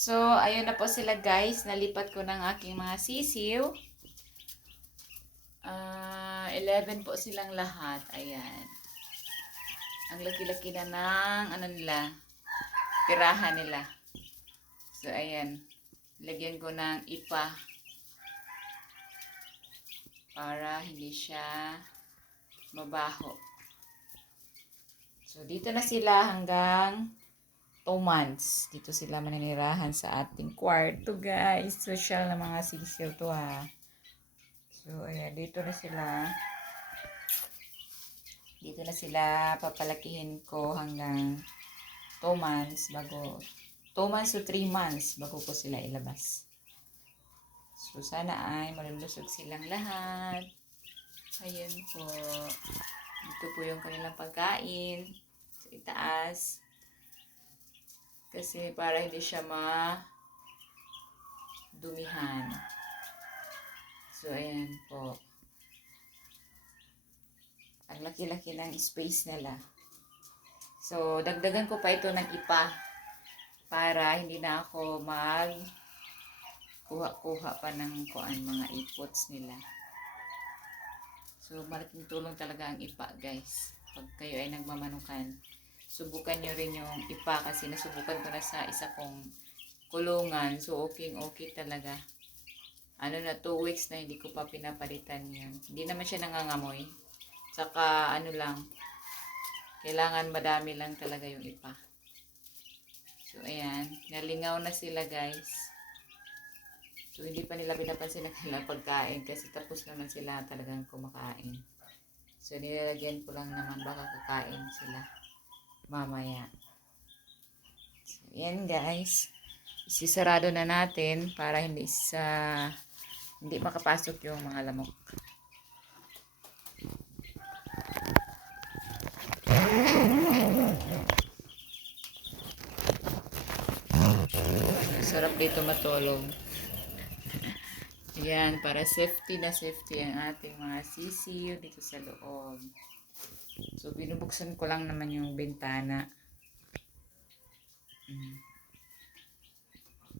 So, ayun na po sila guys. Nalipat ko ng aking mga sisiw. 11 po silang lahat. Ayan. Ang laki-laki na ng ano nila, tirahan nila. So, ayan. Lagyan ko ng ipa para hindi siya mabaho. So, dito na sila hanggang 2 months. Dito sila maninirahan sa ating kwarto, guys. Social na mga sisiw to, ha. So, ayan. Dito na sila. Dito na sila papalakihin ko hanggang 2 months bago 2 months to 3 months bago ko sila ilabas. So, sana ay malulusog silang lahat. Ayan po. Ito po yung kanilang pagkain sa itaas. Kasi para hindi siya dumihan. So, ayan po. Ang laki-laki ng space nila. So, dagdagan ko pa ito ng ipa para hindi na ako kuha-kuha pa ng mga ipots nila. So, malaking tulong talaga ang ipa, guys. Pag kayo ay nagmamanukan, subukan nyo rin yung ipa kasi nasubukan ko na sa isa kong kulungan. So, okay talaga. Ano na, 2 weeks na hindi ko pa pinapalitan yun. Hindi naman siya nangangamoy. Saka, ano lang, kailangan madami lang talaga yung ipa. So, ayan. Nalingaw na sila, guys. So, hindi pa nila pinapansin na kailangan pagkain kasi tapos naman sila talagang kumakain. So, nilalagyan ko lang naman baka kakain sila mamaya. So, ayan, guys. Isisarado na natin para hindi makapasok yung mga lamok. Sarap dito matulog. Ayan, para safety ang ating mga sisiyo dito sa loob. So, binubuksan ko lang naman yung bintana.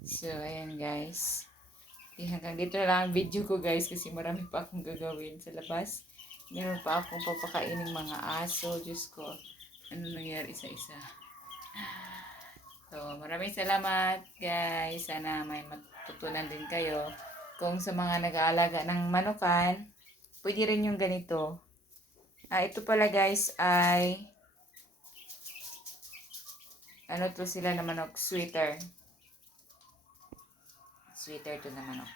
So, ayan guys. Hanggang dito na lang ang video ko guys kasi marami pa akong gagawin sa labas. Meron pa akong papakainin mga aso. Diyos ko, ano nangyari isa-isa. So, maraming salamat guys. Sana may matutunan din kayo. Kung sa mga nag-aalaga ng manukan, pwede rin yung ganito. Ito pala guys ay ano to sila na manok? Sweater. Sweater to na manok.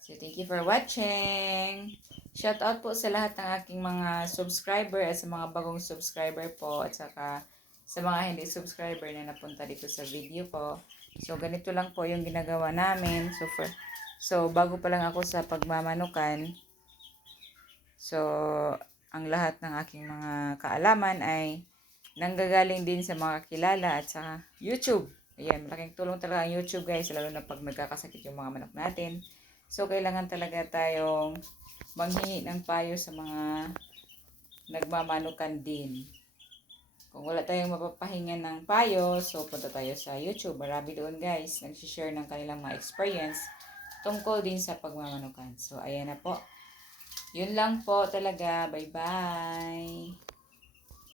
So, thank you for watching. Shout out po sa lahat ng aking mga subscriber at sa mga bagong subscriber po at saka sa mga hindi subscriber na napunta dito sa video ko. So, ganito lang po yung ginagawa namin. So, bago pa lang ako sa pagmamanukan. So, ang lahat ng aking mga kaalaman ay nanggagaling din sa mga kilala at sa YouTube. Ayan, malaking tulong talaga ang YouTube guys, lalo na pag nagkakasakit yung mga manok natin. So, kailangan talaga tayong manghingi ng payo sa mga nagmamanukan din. Kung wala tayong mapapahingan ng payo, so punta tayo sa YouTube. Marami doon guys, nagsishare ng kanilang mga experience tungkol din sa pagmamanukan. So, ayan na po. Yun lang po talaga. Bye-bye.